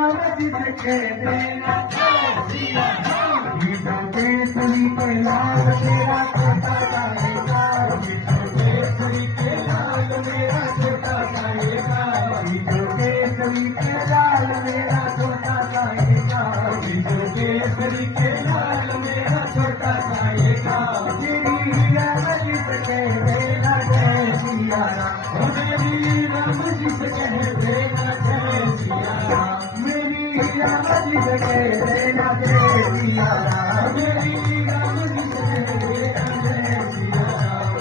जिसके देना गीतों के सुनी के लाल मेरा छोटा गाएगा गीतों के सुनी के लाल मेरा छोटा गाएगा गीतों के सुनी के लाल मेरा छोटा गाएगा गीतों के सुनी के लाल मेरा छोटा गाएगा जिसके देना जय सिया राम मेरी राम जिसके देना जय सिया राम मेरी राम जिसके देना जय सिया राम मेरी राम जिसके देना जय सिया राम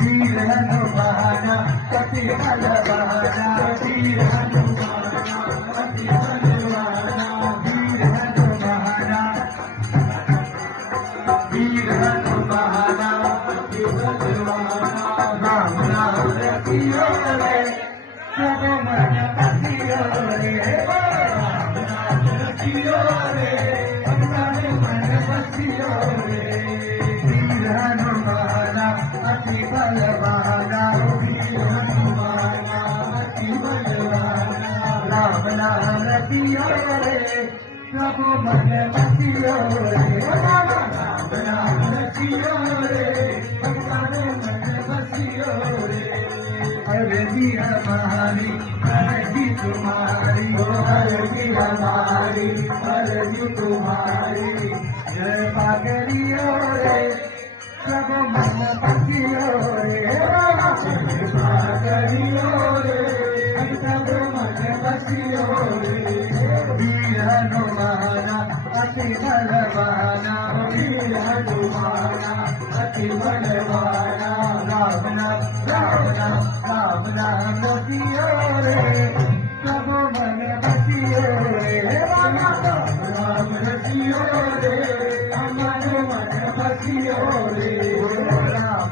वीर हनुमाना कपि बलवाना वीर हनुमाना कपि बलवाना वीर हनुमाना वीर हनुमाना कपि बलवाना राम नाम रखियो रे सब मन बसियो रे राम नाम रखियो रे अपने मन बसियो रे वीर हनुमाना अति बलवाना वीर हनुमाना अति बलवाना राम नाम रखियो रे सब मन बसियो रे राम नाम रखियो रे अपने मन बसियो रे अर्जी हमारी अर्जी तुम्हारी अर्जी हमारी अर्जी तुम्हारी जय पागरियो रे सब मन बसियो रे जय पागरियो रे सब मन बसियो रे वीर हनुमाना अति बलवाना वीर हनुमाना अति बलवाना राम नाम रखियो रे सब मन बसियो रे राम रखियो रे हमारे मन बसियो रे राम